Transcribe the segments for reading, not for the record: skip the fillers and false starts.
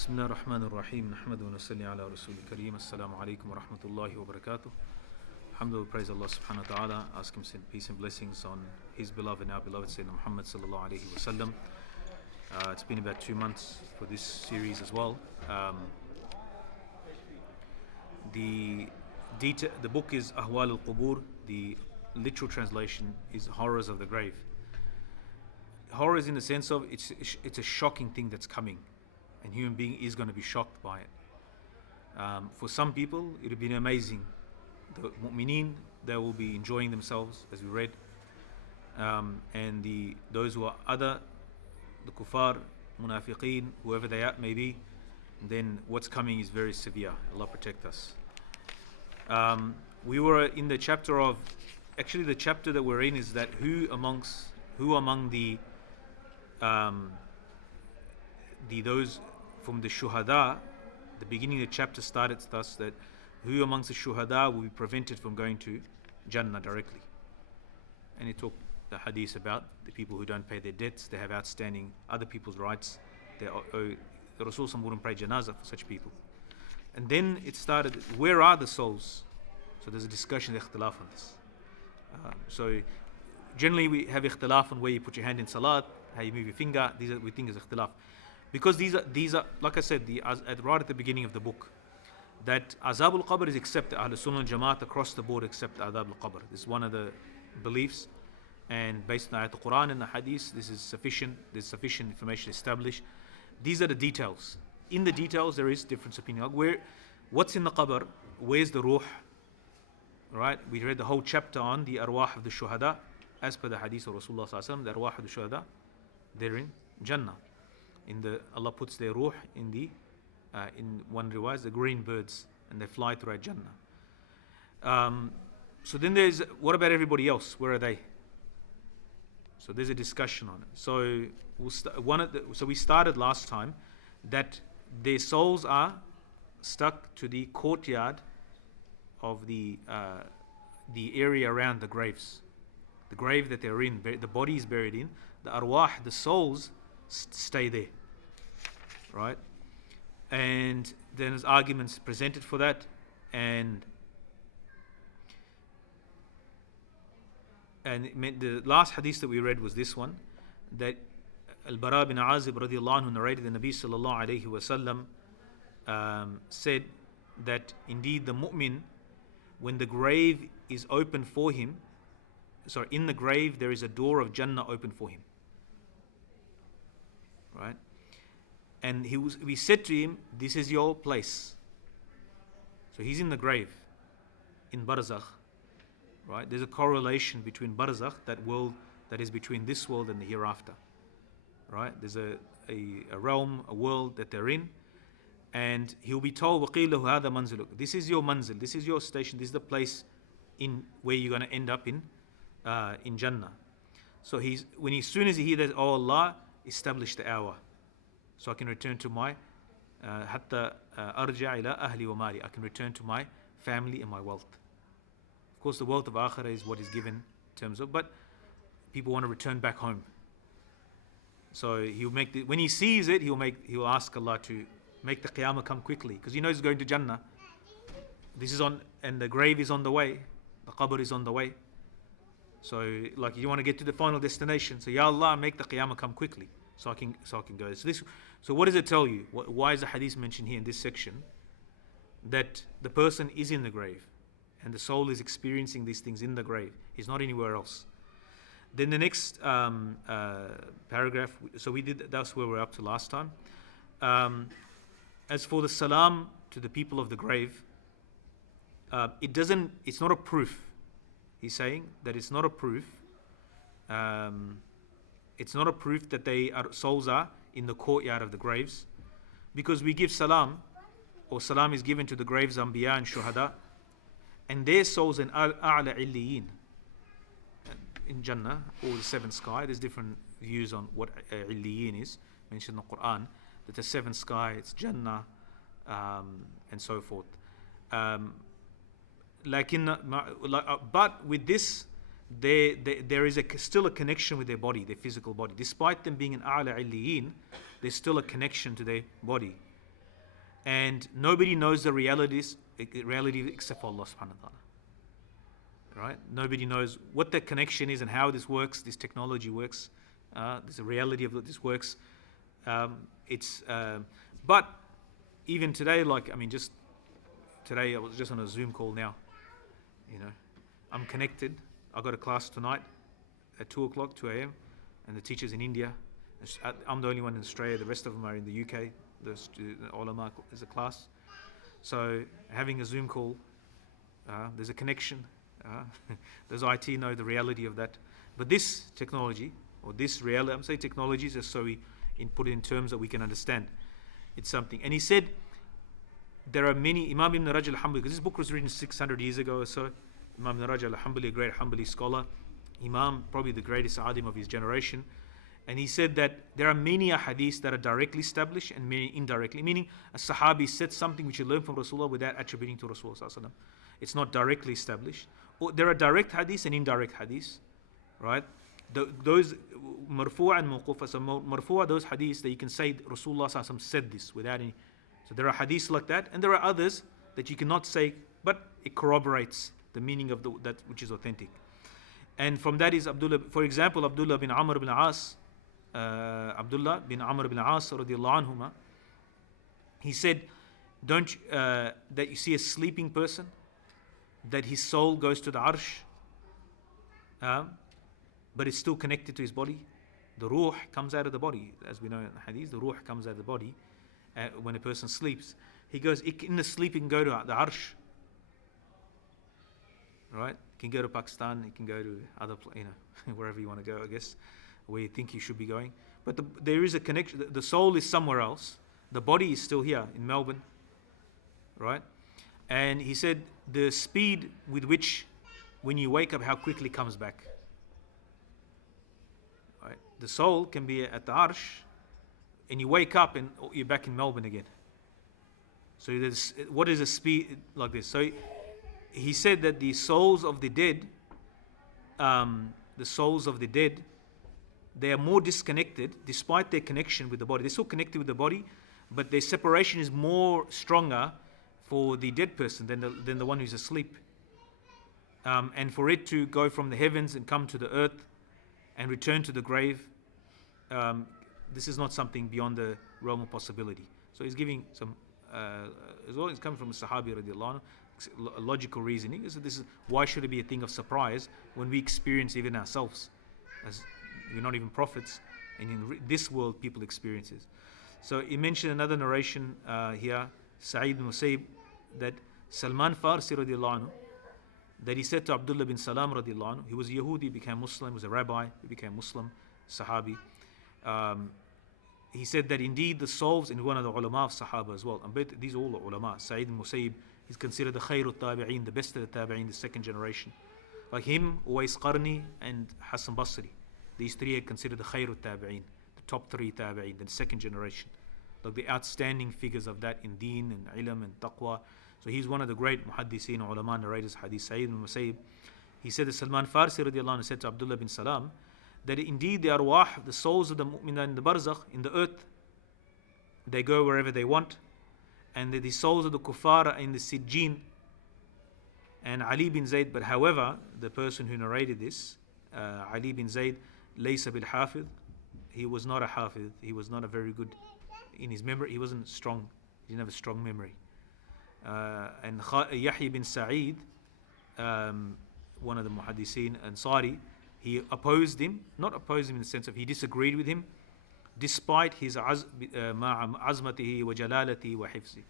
بسم الله الرحمن الرحيم نحمد ونصلي على رسول الكريم السلام عليكم ورحمة الله وبركاته. Alhamdulillah, praise Allah subhanahu wa ta'ala, ask him peace and blessings on his beloved and our beloved Sayyidina Muhammad sallallahu alayhi wa sallam. It's been about 2 months for this series as well. The book is Ahwaalul Quboor. The literal translation is horrors of the grave. Horrors in the sense of it's a shocking thing that's coming, and human being is going to be shocked by it. For some people, it will be amazing. The mu'mineen, they will be enjoying themselves, as we read, and those who are other, the kuffar, munafiqeen, whoever they are may be, then what's coming is very severe. Allah protect us. We were in the chapter of, actually the chapter that we're in is that who among those from the shuhada, the beginning of the chapter started thus that who amongst the shuhada will be prevented from going to Jannah directly. And he talked the hadith about the people who don't pay their debts, they have outstanding other people's rights, the Rasul wouldn't pray janazah for such people. And then it started, where are the souls? So there's a discussion, ikhtilaf on this. So generally we have ikhtilaf on where you put your hand in salat, how you move your finger. These are, we think is ikhtilaf. Because these are like I said, right at the beginning of the book, that Azabul Qabr is accepted. Ahlul Sunnah al Jamaat across the board accept Azabul Qabr. This is one of the beliefs, and based on the Quran and the Hadith, this is sufficient. There's sufficient information established. These are the details. In the details, there is difference of opinion. Like what's in the Qabr? Where's the ruh? Right? We read the whole chapter on the arwah of the shuhada, as per the Hadith of Rasulullah sallallahu alaihi wasallam. The arwah of the shuhada, they're in Jannah. Allah puts their ruh in in one riwayah, the green birds, and they fly throughout Jannah. So then there's, what about everybody else? Where are they? So there's a discussion on it. So we started last time that their souls are stuck to the courtyard of the area around the graves. The grave that they're in, the body is buried in, the arwah, the souls stay there. Right? And then there's arguments presented for that, and the last hadith that we read was this one, that Al-Bara bin Azib radiallahu anhu narrated the Nabi sallallahu alayhi wasallam said that indeed the mu'min, when the grave is open for him, in the grave there is a door of Jannah open for him. Right? And we said to him, this is your place. So he's in the grave, in Barzakh. Right? There's a correlation between Barzakh, that world that is between this world and the hereafter. Right? There's a realm, a world that they're in. And he'll be told, وَقِيلَهُ هَذَا مَنْزِلُكَ, this is your manzil, this is your station, this is the place in where you're going to end up in Jannah. So as soon as he hears that, oh Allah, establish the hour, so I can return to my hatta arja ila ahli wa mali, I can return to my family and my wealth. Of course, the wealth of akhirah is what is given in terms of, but people want to return back home. So when he sees it, he'll ask Allah to make the qiyamah come quickly, because he knows he's going to Jannah. And the grave is on the way, the qabr is on the way. So like you want to get to the final destination, so Ya Allah, make the qiyamah come quickly, so I can go. So what does it tell you? Why is the hadith mentioned here in this section? That the person is in the grave, and the soul is experiencing these things in the grave. He's not anywhere else. Then the next paragraph, so that's where we're up to last time. As for the salam to the people of the grave, it's not a proof. He's saying that it's not a proof. It's not a proof that souls are in the courtyard of the graves, because we give salam, or salam is given to the graves, anbiya and shuhada, and their souls in a'la illiyin, in Jannah, or the seventh sky. There's different views on what illiyin is mentioned in the Quran. That the seventh sky, it's Jannah, and so forth. But with this, there is still a connection with their body, their physical body. Despite them being in a'la illiyin, there's still a connection to their body. And nobody knows the reality except for Allah subhanahu wa ta'ala. Right? Nobody knows what the connection is and how this works, this technology works. There's a reality of this works. But even today, just today, I was just on a Zoom call now. I'm connected. I got a class tonight at 2 o'clock, 2 a.m. and the teacher's in India. I'm the only one in Australia. The rest of them are in the UK. The ulama is a class. So having a Zoom call, there's a connection. Does IT know the reality of that? But this technology, or this reality, I'm saying technology just so we put it in terms that we can understand. It's something. And he said, there are many, Imam Ibn Rajab Al-Hanbali, because this book was written 600 years ago or so. Imam Ibn Rajab Al-Hanbali, a great Hanbali scholar. Imam, probably the greatest alim of his generation. And he said that there are many hadiths that are directly established and many indirectly, meaning a sahabi said something which he learned from Rasulullah without attributing to Rasulullah. It's not directly established. Or there are direct hadiths and indirect hadiths, right? Those marfu' and mawquf. So marfu' are those hadiths that you can say Rasulullah said this without any. So there are hadiths like that, and there are others that you cannot say, but it corroborates the meaning of that which is authentic. And from that is Abdullah, for example, Abdullah bin Amr bin As, radiallahu anhuma, he said, that you see a sleeping person, that his soul goes to the arsh, but it's still connected to his body. The ruh comes out of the body, as we know in the hadith. The ruh comes out of the body when a person sleeps. He goes, in the sleep he can go to the arsh, right? He can go to Pakistan, he can go to other, wherever you want to go, I guess, where you think you should be going. But there is a connection. The soul is somewhere else. The body is still here in Melbourne, right? And he said the speed with which, when you wake up, how quickly it comes back. Right? The soul can be at the arsh, and you wake up and you're back in Melbourne again. So what is a speed like this? So he said that the souls of the dead, they are more disconnected despite their connection with the body. They're still connected with the body, but their separation is more stronger for the dead person than the one who's asleep. And for it to go from the heavens and come to the earth and return to the grave, this is not something beyond the realm of possibility. So he's giving some, as well, it's coming from a Sahabi radiallahu anhu, a logical reasoning. So this is why should it be a thing of surprise when we experience even ourselves, as we're not even prophets, and in this world people experience it. So he mentioned another narration here, Sa'id bin Musayyib, that Salman Farsi radiallahu anhu, that he said to Abdullah bin Salam radiallahu anhu, he was a Yahudi, became Muslim, was a rabbi, he became Muslim, Sahabi. He said that indeed the souls, in one of the ulama of Sahaba as well, and these are all ulama. Sa'id bin Musayyib is considered the Khairut Tabi'een, the best of the Tabi'een, the second generation. Like him, Uwais Qarni and Hassan Basri. These three are considered the Khairut Tabi'een, the top three Tabi'een, the second generation. Like the outstanding figures of that in deen and ilm and taqwa. So he's one of the great muhaddithin, ulama, narrators, hadith, Sa'id bin Musayyib. He said that Salman Farsi radiallahu anhu said to Abdullah bin Salam, that indeed the arwah, the souls of the mu'minah in the barzakh, in the earth, they go wherever they want. And the souls of the kuffar are in the sijjin. And Ali bin Zayd, but however, the person who narrated this, Ali bin Zayd, laysa bil hafidh, he was not a hafidh, he was not a very good, in his memory, he wasn't strong, he didn't have a strong memory. And Yahya bin Sa'id, one of the muhaddithin, Ansari, he opposed him, not opposed him in the sense of he disagreed with him, despite his azmatihi wa jalalati wa hifzi.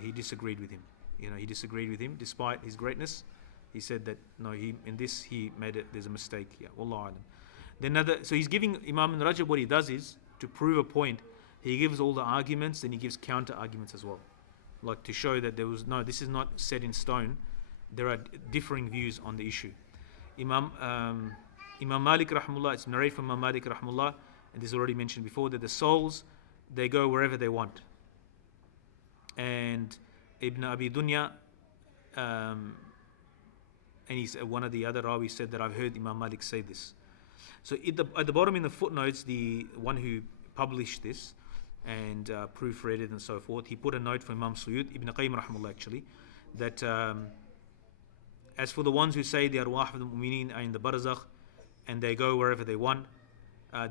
He disagreed with him. He disagreed with him despite his greatness. He said that no, he made it. There's a mistake here. Wallahu alam. So he's giving Imam Ibn Rajab, what he does is to prove a point. He gives all the arguments, then he gives counter arguments as well, like to show that this is not set in stone. There are differing views on the issue. Imam Malik rahimahullah, it's narrated from Imam Malik rahimahullah, and this is already mentioned before, that the souls, they go wherever they want. And Ibn Abi Dunya, and one of the other rawis said that I've heard Imam Malik say this. So at the bottom in the footnotes, the one who published this, and proofread it and so forth. He put a note for Imam Suyud, Ibn Qayyim Rahimahullah actually, that as for the ones who say the arwah of the mu'mineen are in the Barzakh and they go wherever they want,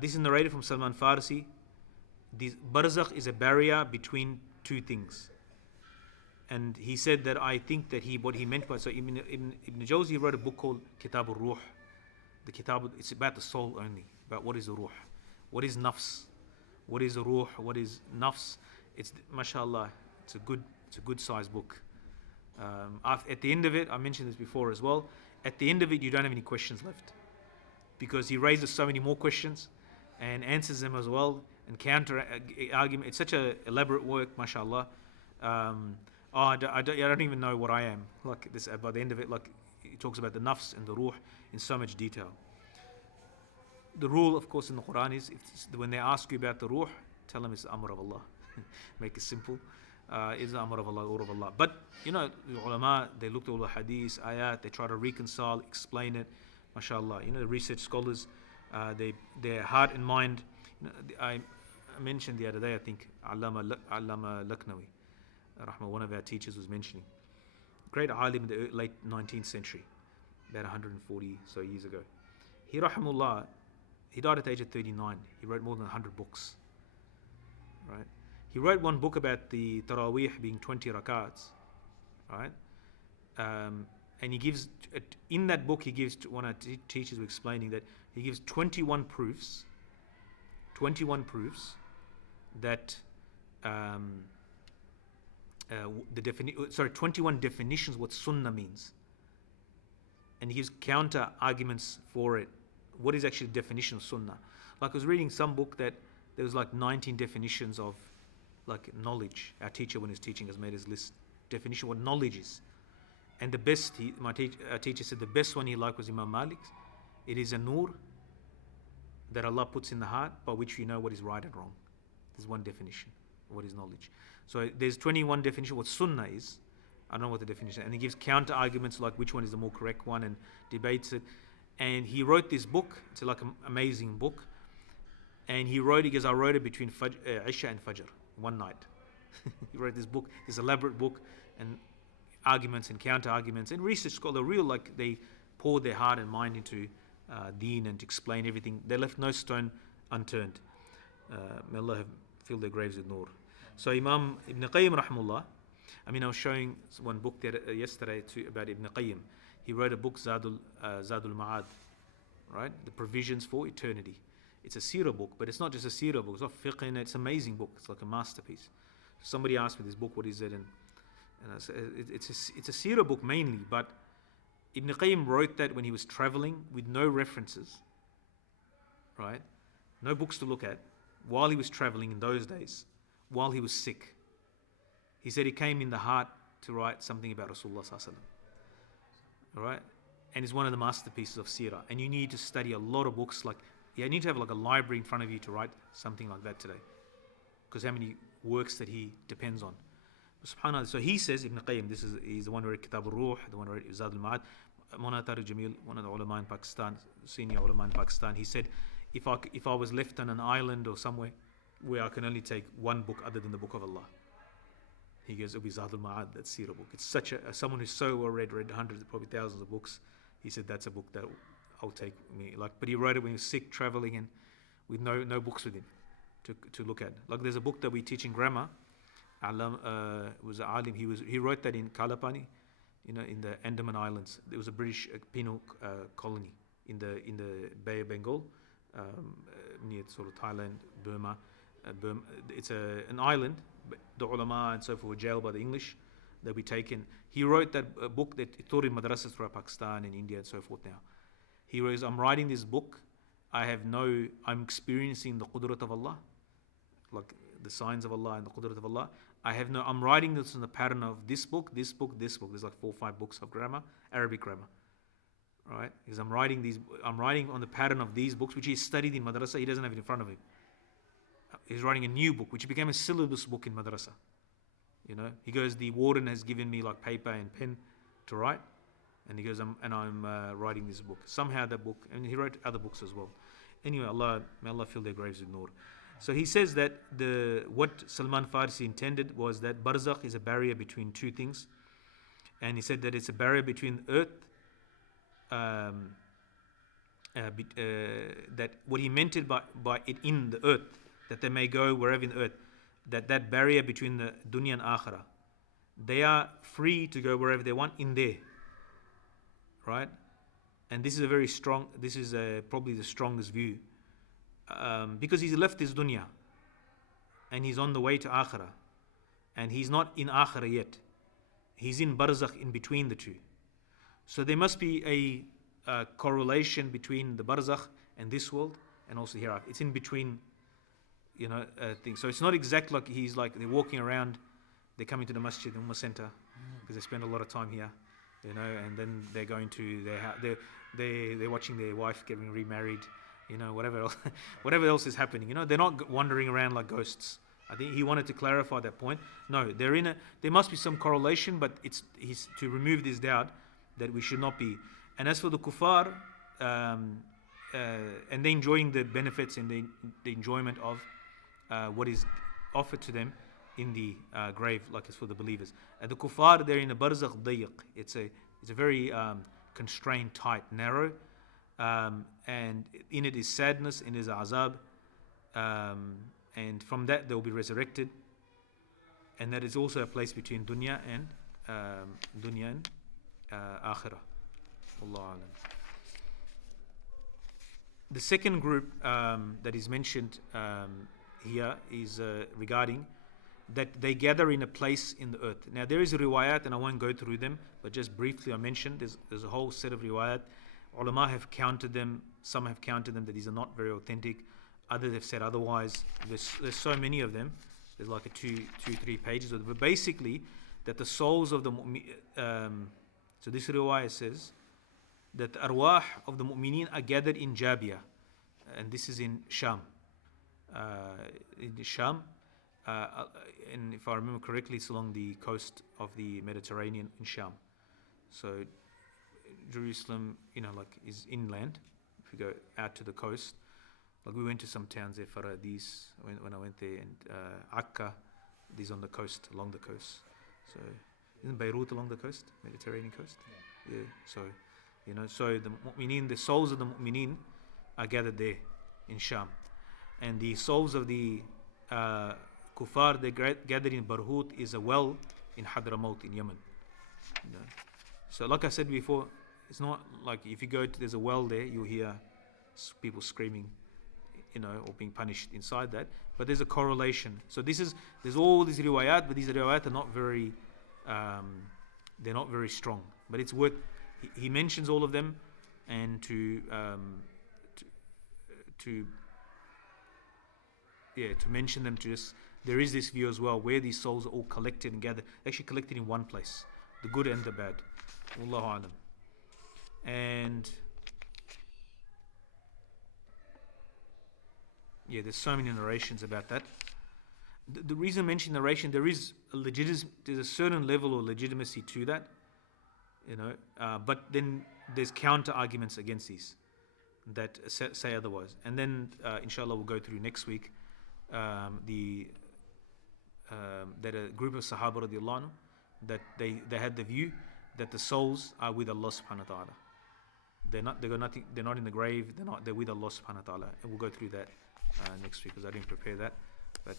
this is narrated from Salman Farsi. This Barzakh is a barrier between two things. And he said that I think that what he meant by, so Ibn Jawzi wrote a book called Kitab al-Ruh. The Kitab, it's about the soul only, about what is the Ruh, what is nafs, what is the Ruh, what is nafs. It's, mashallah, it's a good sized book. At the end of it, I mentioned this before as well, at the end of it you don't have any questions left, because he raises so many more questions and answers them as well, and counter argument. It's such an elaborate work, mashallah. I don't even know what I am. Like this, by the end of it, like he talks about the nafs and the ruh in so much detail. The rule, of course, in the Quran is when they ask you about the ruh, tell them it's the amr of Allah. Make it simple. It's the amr of Allah, or of Allah. But you know, the ulama, they looked at all the hadith, ayat, they try to reconcile, explain it. MashaAllah. You know, the research scholars, their heart and mind. You know, I mentioned the other day, I think, Allama Laknawi, one of our teachers was mentioning. Great alim in the late 19th century, about 140 so years ago. He, Rahimahullah, he died at the age of 39. He wrote more than 100 books. Right? He wrote one book about the Taraweeh being 20 rakats. Right? And he gives, in that book, he gives, one of our teachers were explaining that he gives 21 proofs that 21 definitions what sunnah means, and he gives counter arguments for it. What is actually the definition of sunnah? Like I was reading some book that there was like 19 definitions of like knowledge. Our teacher, when he was teaching, has made his list definition what knowledge is, and the best our teacher said the best one he liked was Imam Malik's. It is a nur that Allah puts in the heart by which you know what is right and wrong. There's one definition of what is knowledge. So there's 21 definitions what sunnah is. I don't know what the definition is. And he gives counter arguments like which one is the more correct one, and debates it. And he wrote this book. It's like an amazing book. And he goes, I wrote it between Isha and Fajr, one night. He wrote this book, this elaborate book, and arguments and counter arguments. And research scholars, like they poured their heart and mind into deen and to explain everything. They left no stone unturned. May Allah have filled their graves with nur. So Imam Ibn Qayyim Rahimahullah, I was showing one book there yesterday about Ibn Qayyim. He wrote a book, Zadul Ma'ad, right? The provisions for eternity. It's a seerah book, but it's not just a seerah book. It's not fiqh in it. It's an amazing book. It's like a masterpiece. Somebody asked me this book, what is it? And I said, it's a seerah book mainly, but Ibn Qayyim wrote that when he was traveling with no references, right? No books to look at, while he was traveling in those days, while he was sick. He said he came in the heart to write something about Rasulullah sallallahu alaihi wasallam. All right? And it's one of the masterpieces of seerah. And you need to study a lot of books. You need to have like a library in front of you to write something like that today. Because how many works that he depends on. SubhanAllah. So he says, Ibn Qayyim, he's the one who wrote Kitab al-Ruh, the one who wrote Zad al-Ma'ad. Mawlana Tariq Jamil, one of the ulama in Pakistan, senior ulama in Pakistan, he said, if I was left on an island or somewhere where I can only take one book other than the Book of Allah, he goes, it'll be Zad al-Ma'ad, that seerah book. It's such someone who's so well read hundreds, probably thousands of books. He said that's a book that I'll take me. But he wrote it when he was sick, traveling, and with no books with him to look at. Like there's a book that we teach in grammar. Was an alim. He wrote that in Kalapani, in the Andaman Islands. There was a British penal colony in the Bay of Bengal, near sort of Thailand, Burma. It's an island. The ulama and so forth were jailed by the English. They'll be taken. He wrote that book that he taught in madrasas throughout Pakistan and India and so forth now. He wrote, I'm writing this book. I'm experiencing the qudrat of Allah, like the signs of Allah and the qudrat of Allah. I'm writing this in the pattern of this book. There's like 4 or 5 books of grammar, Arabic grammar. Right? Because I'm writing on the pattern of these books, which he studied in madrasa. He doesn't have it in front of him. He's writing a new book, which became a syllabus book in madrasa. He goes, the warden has given me like paper and pen to write, and he goes, I'm writing this book. Somehow that book, and he wrote other books as well. Anyway, may Allah fill their graves with nur. So he says that what Salman Farsi intended was that Barzakh is a barrier between two things, and he said that it's a barrier between earth. That what he meant it by it in the earth, that they may go wherever in the earth, that barrier between the dunya and akhirah, they are free to go wherever they want in there, right? And this is a very strong. This is probably the strongest view, because he's left his dunya, and he's on the way to akhirah, and he's not in akhirah yet. He's in barzakh, in between the two. So there must be a correlation between the barzakh and this world, and also hereafter. It's in between, things. So it's not exact like he's like they're walking around, they're coming to the masjid, UMMA Centre, because they spend a lot of time here, and then they're going to their house. They're watching their wife getting remarried, whatever else is happening. They're not wandering around like ghosts. I think he wanted to clarify that point. No, there must be some correlation, but he's to remove this doubt that we should not be. And as for the kuffar, and they're enjoying the benefits and the enjoyment of what is offered to them in the grave, like as for the believers. And the kuffar, they're in a barzakh dayiq. It's a very constrained, tight, narrow, and in it is sadness, in it is azab, and from that they will be resurrected. And that is also a place between dunya and akhirah. Allah alam. The second group that is mentioned here is regarding that they gather in a place in the earth. Now there is a riwayat, and I won't go through them, but just briefly I mentioned there's a whole set of riwayat. Ulama have counted them. Some have counted them that these are not very authentic. Others have said otherwise. There's so many of them. There's like a 3 pages of them. But basically, that the souls of the so this riwayat says that the arwah of the mu'mineen are gathered in Jabia, and this is in Sham. In Sham, and if I remember correctly, it's along the coast of the Mediterranean in Sham. So Jerusalem, is inland. If you go out to the coast, like we went to some towns there, Faradis, when I went there, and Akka, these on the coast, along the coast. So isn't Beirut along the coast, Mediterranean coast? Yeah. So, so the mu'mineen, the souls of the mu'mineen are gathered there in Sham, and the souls of the kuffar, they gathered in Barhut, is a well in Hadramaut in Yemen. So like I said before, it's not like if you go to, there's a well there, you'll hear people screaming, or being punished inside that. But there's a correlation. So there's all these riwayat, but these riwayat are not very, they're not very strong. But it's worth. He mentions all of them, and to mention them. There is this view as well where these souls are all collected and gathered, actually collected in one place, the good and the bad. Wallahu alam. And there's so many narrations about that. The reason I mention narration, there's a certain level of legitimacy to that, but then there's counter arguments against these that say otherwise. And then inshallah we'll go through next week that a group of Sahaba radiallahu anhu, that they had the view that the souls are with Allah subhanahu wa ta'ala. They're not in the grave, they're with Allah subhanahu wa ta'ala. And we'll go through that next week, because I didn't prepare that. But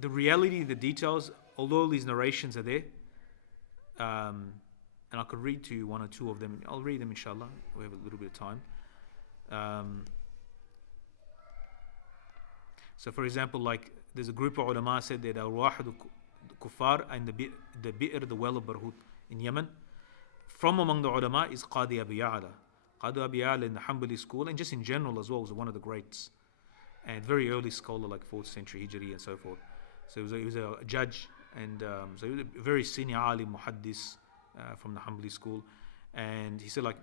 the reality, the details, although these narrations are there, and I could read to you one or two of them. I'll read them inshallah. We have a little bit of time. So for example, like there's a group of ulama said that arwah kuffar and the bi'r, the well of Barhut in Yemen. From among the ulama is Qadi Abu Ya'la. Qadi Abu Ya'la in the Hanbali school, and just in general as well, was one of the greats, and very early scholar, like 4th century Hijri and so forth. So he was a judge, and so he was a very senior alim muhaddis from the Hanbali school. And he said like,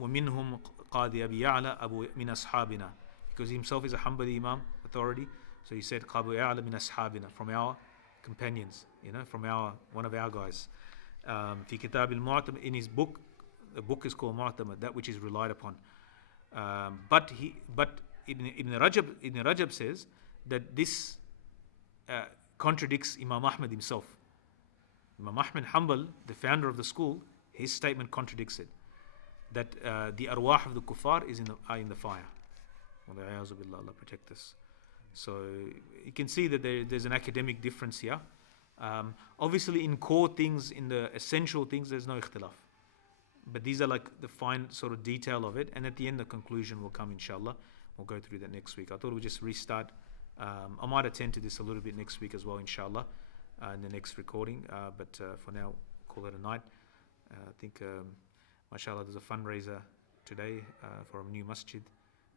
وَمِنْهُمْ قَادِ أَبِي يَعْلَى أَبُو مِنْ أَصْحَابِنَا, because he himself is a Hanbali Imam, authority. So he said, قَابُ يَعْلَى مِنْ أَصْحَابِنَا, from our companions, from one of our guys. في كتاب المعتمد, in his book, the book is called Mu'tamad, that which is relied upon. But Ibn Rajab says that this contradicts Imam Ahmad himself. Imam Ahmad Hanbal, the founder of the school, his statement contradicts it. That the arwah of the kuffar are in the fire. Allah protect us. So you can see that there's an academic difference here. Obviously, in core things, in the essential things, there's no ikhtilaf. But these are like the fine sort of detail of it. And at the end, the conclusion will come, inshallah. We'll go through that next week. I thought we'd just restart. I might attend to this a little bit next week as well, inshallah, in the next recording. But for now, call it a night. I think, mashallah, there's a fundraiser today for a new masjid.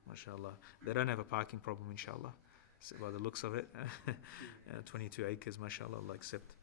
Mashallah. They don't have a parking problem, inshallah. So by the looks of it, 22 acres, mashallah, Allah accept.